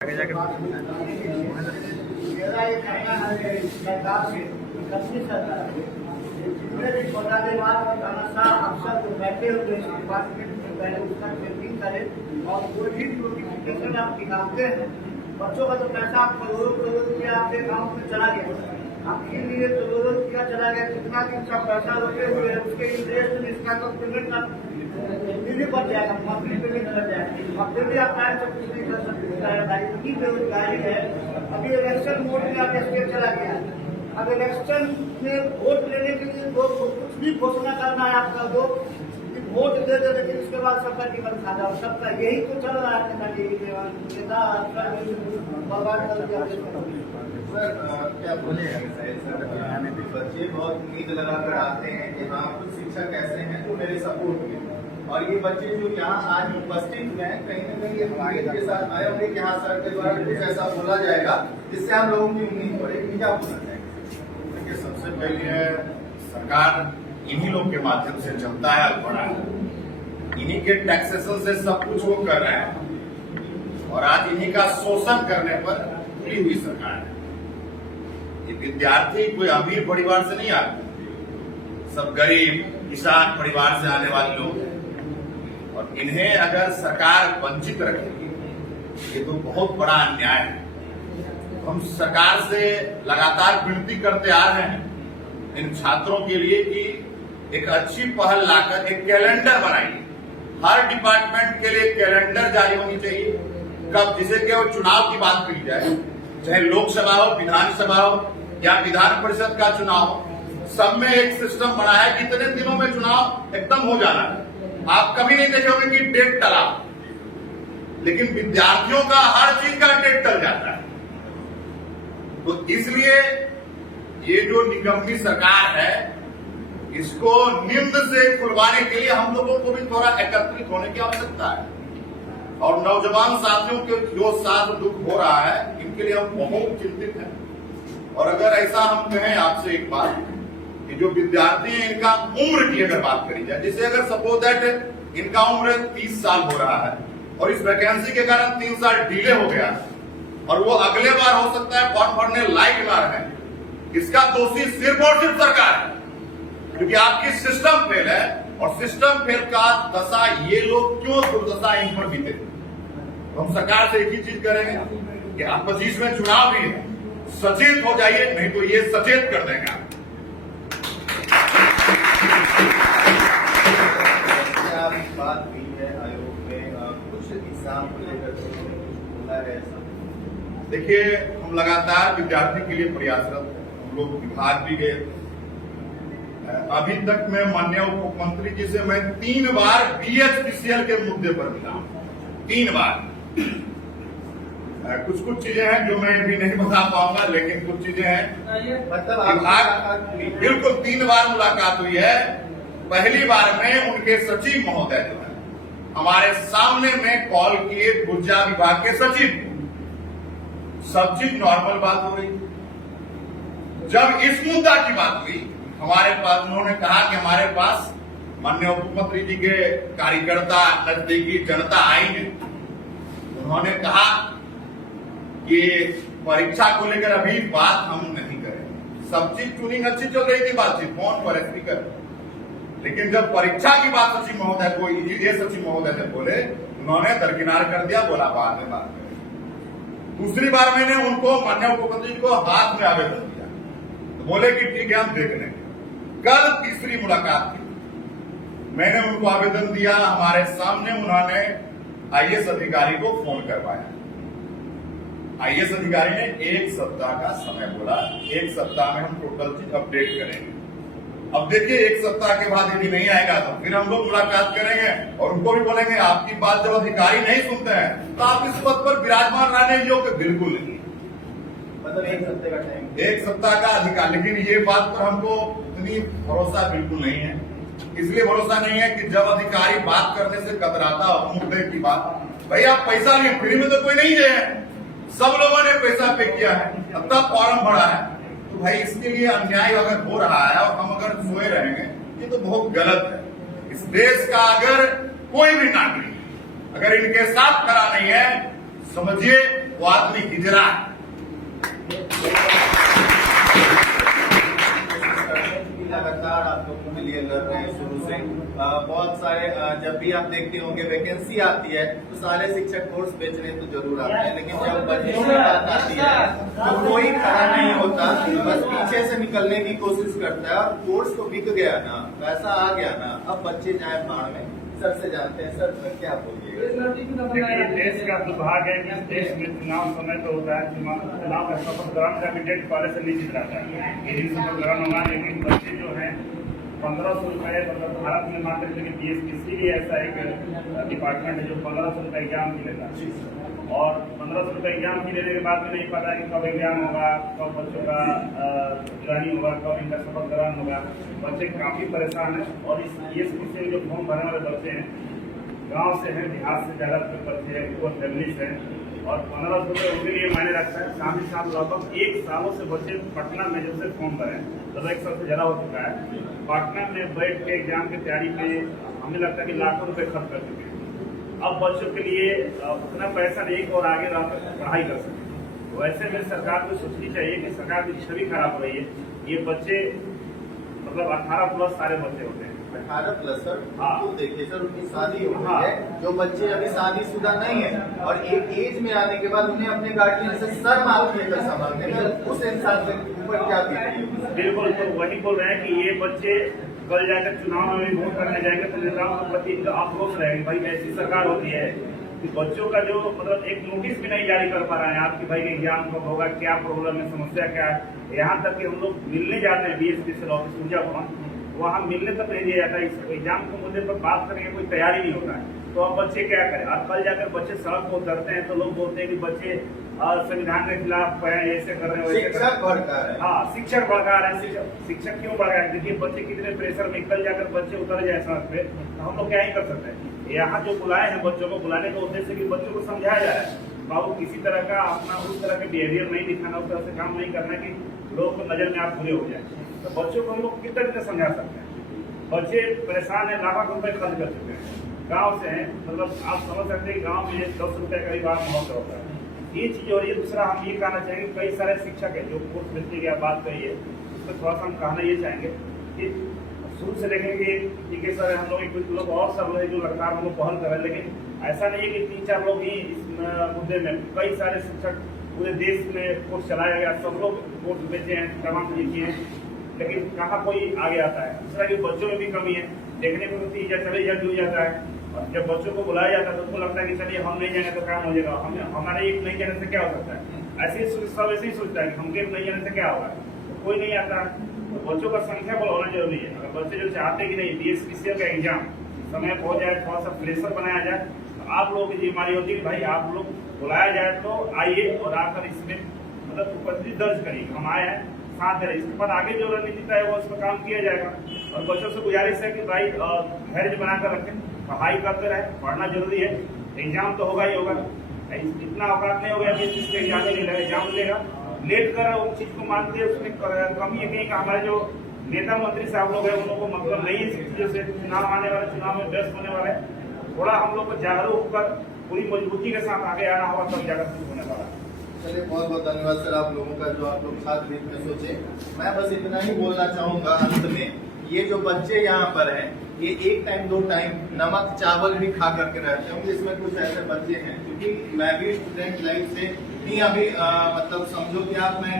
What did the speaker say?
आगे जाके मेरा ये कहना है सरकार से कश्मीर सरकार जितने भी घोटालेबाज और घमासान अफसर जो बैठे हुए हैं डिपार्टमेंट में पहले उसका चेकिंग करें और कोई भी नोटिफिकेशन आप निकालते हैं बच्चों का जो पैसा आप करोड़ों करोड़ रुपया आपके अकाउंट में चला गया आपके लिए करोड़ों रुपया चला गया कितना दिन का पैसा रोके हुए हैं उसके इंटरेस्ट में इसका तो पेमेंट ना भी बढ़ जाएगा मंथली पेमेंट बढ़ जाएगा और फिर भी आप टाइम से कुछ नहीं कर सकते इतनी बेरोजगारी है। अभी इलेक्शन मोड में आप स्टेट चला गया अब इलेक्शन में वोट लेने के लिए लोग कुछ भी घोषणा करना है आपका दो वोट दे दे लेकिन उसके बाद सबका जीवन खा जाओ सबका यही तो चल रहा है नेता बर्बाद कर दिया। सर क्या बोले बच्चे बहुत उम्मीद लगाकर आते हैं कि हाँ कुछ शिक्षक ऐसे हैं जो मेरे सपोर्ट में और ये बच्चे जो यहाँ आज उपस्थित हुए हैं कहीं न कहीं हमारे के साथ आए होंगे कि हाँ सर के द्वारा कुछ ऐसा बोला जाएगा जिससे हम लोगों की उम्मीद बढ़ेगी। क्या बोलना चाहेंगे? देखिए सबसे पहले सरकार इन्हीं लोग के माध्यम से चलता है और बढ़ा है, इन्हीं के टैक्सेशन से सब कुछ वो कर रहे हैं और आज इन्हीं का शोषण करने पर खुली हुई सरकार है। ये विद्यार्थी कोई अमीर परिवार से नहीं आते, सब गरीब किसान परिवार से आने वाले लोग हैं और इन्हें अगर सरकार वंचित रखेगी ये तो बहुत बड़ा अन्याय है। हम सरकार से लगातार विनती करते आ रहे हैं इन छात्रों के लिए कि एक अच्छी पहल लाकर एक कैलेंडर बनाइए, हर डिपार्टमेंट के लिए कैलेंडर जारी होनी चाहिए। कब जिसे कि वो चुनाव की बात करी जाए, चाहे लोकसभा हो विधानसभा हो या विधान परिषद का चुनाव हो, सब में एक सिस्टम बना है कितने दिनों में चुनाव एकदम हो जाना है। आप कभी नहीं देखे होंगे कि डेट टला, लेकिन विद्यार्थियों का हर चीज का डेट टल जाता है। तो इसलिए ये जो निकम्मी सरकार है इसको नींद से खुलवाने के लिए हम लोगों को भी थोड़ा एकत्रित होने की आवश्यकता है और नौजवान साथियों के जो साथ दुख हो रहा है इनके लिए हम बहुत चिंतित हैं। और अगर ऐसा हम कहें आपसे एक बात कि जो विद्यार्थी हैं इनका उम्र की अगर बात करी जाए, जैसे अगर सपोज दैट इनका उम्र 30 साल हो रहा है और इस वैकेंसी के कारण 3 साल डिले हो गया और वो अगले बार हो सकता है फॉर्म भरने लायक ना रहे, इसका दोषी सिर्फ और सिर्फ सरकार है क्योंकि आपकी सिस्टम फेल है और सिस्टम फेल का दशा ये लोग क्यों दुर्दशा इन पर बीते। तो हम सरकार से एक ही चीज करेंगे कि आप 25 में चुनाव भी है, सचेत हो जाइए, नहीं तो ये सचेत कर देंगे आप। आप बात हुई है आयोग में कुछ एग्जाम को लेकर कुछ बोला है ऐसा? देखिए हम लगातार विद्यार्थी के लिए प्रयासरत हैं, हम लोग विभाग भी गए। अभी तक मैं माननीय उप मुख्यमंत्री जी से मैं 3 बार BHPCL के मुद्दे पर मिला, 3 बार। कुछ चीजें हैं जो मैं भी नहीं बता पाऊंगा, लेकिन कुछ चीजें हैं मतलब बिल्कुल 3 बार मुलाकात हुई है। पहली बार में उनके सचिव महोदय जो है हमारे सामने में कॉल किए ऊर्जा विभाग के सचिव, सब चीज नॉर्मल बात हो रही। जब इस मुद्दा की बात हुई हमारे पास, उन्होंने कहा कि हमारे पास माननीय उप मुख्यमंत्री जी के कार्यकर्ता नजदीकी जनता आएंगे। उन्होंने कहा कि परीक्षा को लेकर अभी बात हम नहीं करेंगे, सब चीज ट्यूनिंग अच्छी चल रही थी, बातचीत फोन पर स्पीकर, लेकिन जब परीक्षा की बात सचिव महोदय को ये सचिव महोदय से बोले, उन्होंने दरकिनार कर दिया, बोला बाद में बात करें। दूसरी बार मैंने उनको माननीय उप मुख्यमंत्री जी को हाथ में आवेदन दिया तो बोले कि ठीक है हम देख लेंगे। कल तीसरी मुलाकात थी, मैंने उनको आवेदन दिया, हमारे सामने उन्होंने IAS अधिकारी को फोन करवाया। IAS अधिकारी ने 1 सप्ताह का समय बोला, 1 सप्ताह में हम टोटल चीज अपडेट करेंगे। अब देखिए 1 सप्ताह के बाद यदि नहीं आएगा तो फिर हम लोग मुलाकात करेंगे और उनको भी बोलेंगे आपकी बात जब अधिकारी नहीं सुनते हैं तो आप इस पद पर विराजमान रहने योग्य बिल्कुल नहीं। मतलब 1 हफ्ते का टाइम, 1 सप्ताह का अधिकार, लेकिन ये बात पर हमको इतनी भरोसा बिल्कुल नहीं है। इसलिए भरोसा नहीं है कि जब अधिकारी बात करने से कतराता हो मुद्दे की बात, भाई आप पैसा नहीं, फ्री में तो कोई नहीं है, सब लोगों ने पैसा पे किया है, अब तक फॉर्म भरा है, तो भाई इसके लिए अन्याय अगर हो रहा है और हम अगर सोए रहेंगे ये तो बहुत गलत है। इस देश का अगर कोई भी नागरिक अगर इनके साथ खड़ा नहीं है, समझिए वो आदमी हिजरा है। लगातार आप लोगों के लिए लड़ रहे हैं शुरू से। बहुत सारे जब भी आप देखते होंगे वैकेंसी आती है तो सारे शिक्षक कोर्स बेचने तो जरूर आते हैं, लेकिन जब बजट की बात आती है तो कोई खड़ा नहीं होता, बस पीछे से निकलने की कोशिश करता है। और कोर्स तो बिक गया ना, पैसा आ गया ना, अब बच्चे जाए बाढ़ में। सर से जानते हैं, सर क्या बोलिएगा? देखिए, देश का दुर्भाग्य है कि इस देश में चुनाव समय तो होता है, चुनाव का शपथ ग्रहण का कैंडिडेट पहले से नहीं जीत रहा है, ये दिन शपथ ग्रहण होगा। लेकिन बच्चे जो हैं 1500 रुपये, मतलब भारत में मान लीजिए कि BSPC भी ऐसा एक डिपार्टमेंट है जो 1500 रुपये एग्जाम की लेता है। और 1500 रुपये एग्जाम की लेने के बाद में नहीं पता कि कब एग्जाम होगा, कब बच्चों का ज्वाइनिंग होगा, कब इनका शपथ ग्रहण होगा। बच्चे काफ़ी परेशान हैं। और इस BSPC में जो फॉर्म भरने वाले बच्चे हैं गांव से हैं, बिहार से ज़्यादातर बच्चे हैं, वो फैमिलीज हैं। और 1500 रुपये उनके लिए मायने रखता है। साथ ही साथ लगभग 1 सालों से बच्चे पटना में जब से फॉर्म भरे, लगभग 1 साल से ज़्यादा हो चुका है, पटना में बैठ के एग्जाम की तैयारी में हमें लगता है कि लाखों रुपये खर्च कर चुके हैं। अब बच्चों के लिए उतना पैसा नहीं और आगे रहकर पढ़ाई कर सके। वैसे में सरकार को सोचनी चाहिए कि सरकार की छवि खराब हो रही है। ये बच्चे मतलब 18+ सारे बच्चे होते हैं। 18+ सर। हाँ। तो देखिए सर, उनकी शादी हो हाँ। गई है, जो बच्चे अभी शादीशुदा नहीं है और एक एज में आने के बाद उन्हें अपने गार्जियन से शर्म आती है पैसा मांगने में, उस इंसान के ऊपर क्या बीतेगी? बिल्कुल, तो वही बोल रहे हैं कि ये बच्चे कल जाकर चुनाव में भी वोट करने जाएंगे तो नेताओं के प्रति आक्रोश रहेगी। भाई ऐसी सरकार होती है कि बच्चों का जो मतलब एक नोटिस भी नहीं जारी कर पा रहे हैं आपकी भाई एग्जाम कब होगा, क्या प्रॉब्लम है, समस्या क्या है। यहाँ तक कि हम लोग मिलने जाते हैं BSPC ऑफिस ऊर्जा भवन, वहाँ मिलने तक नहीं दिया जाता है। इस एग्जाम के मुद्दे पर बात करने की कोई तैयारी नहीं होता है। तो अब बच्चे क्या करें? और कल जाकर बच्चे सड़क को उतरते हैं तो लोग बोलते हैं कि बच्चे संविधान के खिलाफ ऐसे कर रहे हैं, शिक्षक भड़का रहे हैं। हाँ, शिक्षक भड़का रहे हैं। शिक्षक क्यों भड़का रहे हैं? देखिए बच्चे कितने प्रेशर में कल जाकर बच्चे उतर जाए सड़क पे, तो हम लोग क्या ही कर सकते हैं। यहाँ जो बुलाए हैं बच्चों को, बुलाने का उद्देश्य कि बच्चों को समझाया जा रहा है बाबू किसी तरह का अपना उस तरह का बिहेवियर नहीं दिखाना, उस तरह से काम नहीं करना कि लोगों को नजर में आप बुरे हो जाए। तो बच्चों को हम लोग किस तरह से समझा सकते हैं? बच्चे परेशान है, लाखों रुपए खर्च कर चुके हैं, गांव से हैं, मतलब आप समझ सकते हैं गांव में 10 रुपए करीब आप मौत होता है। ये चीज और ये दूसरा हम ये कहना चाहेंगे, कई सारे शिक्षक है जो कोर्स मिलने की आप बात कही है, उसमें थोड़ा सा हम कहना ये चाहेंगे कि शुरू से देखेंगे कि सर हम लोग कुछ लोग और सब है जो लगातार हम लोग पहल कर रहे हैं, लेकिन ऐसा नहीं है कि 3-4 लोग ही इस मुद्दे में, कई सारे शिक्षक पूरे देश में कोर्स चलाया गया, सब लोग कोर्स बेचे हैं, तमाम चीज किए हैं, लेकिन कहाँ कोई आगे आता है। दूसरा कि बच्चों में भी कमी है, देखने को मिलती है चले जल्द हो जाता है। और जब बच्चों को बुलाया जाता है तो उनको लगता है कि चलिए हम नहीं जाएंगे तो काम हो जाएगा, हमारे एक नहीं जाने से क्या हो सकता है। ऐसे सब ऐसे ही सोचता है कि हमके नहीं जाने से क्या होगा, तो कोई नहीं आता। तो बच्चों का संख्या बल होना जरूरी है। अगर बच्चे जो चाहते कि नहीं BSPC का एग्जाम समय हो जाए, थोड़ा सा प्रेशर बनाया जाए, तो आप लोगों की जिम्मेदारी होती है भाई आप लोग बुलाया जाए तो आइए और आकर इसमें मतलब उपस्थिति दर्ज करिए, हम आए हैं साथ दे रहे। इसके बाद आगे जो रणनीति तय है वो उसमें काम किया जाएगा। और बच्चों से गुजारिश है कि भाई धैर्य बनाकर रखें, पढ़ाई करते रहे, पढ़ना जरूरी है। एग्जाम तो होगा ही होगा, इतना औकात नहीं हो गया कि इसके एग्जाम नहीं लेगा, एग्जाम लेगा लेट कर उस चीज को मानते हैं। उसमें कमी है कहीं हमारे जो नेता मंत्री साहब लोग हैं उन लोगों को मतलब नहीं है चीजों से। चुनाव आने वाले, चुनाव में व्यस्त होने वाले, थोड़ा हम लोग को जागरूक होकर पूरी मजबूती के साथ आगे आना होगा, तब जाकर कुछ होने वाला है। चलिए बहुत बहुत धन्यवाद सर आप लोगों का जो आप लोग छात्र हित में सोचे। मैं बस इतना ही बोलना चाहूंगा अंत में, ये जो बच्चे यहाँ पर हैं ये 1 टाइम 2 टाइम नमक चावल भी खा करके रहते होंगे। इसमें कुछ ऐसे बच्चे हैं क्योंकि मैं भी स्टूडेंट लाइफ से नहीं अभी मतलब समझो कि आप मैं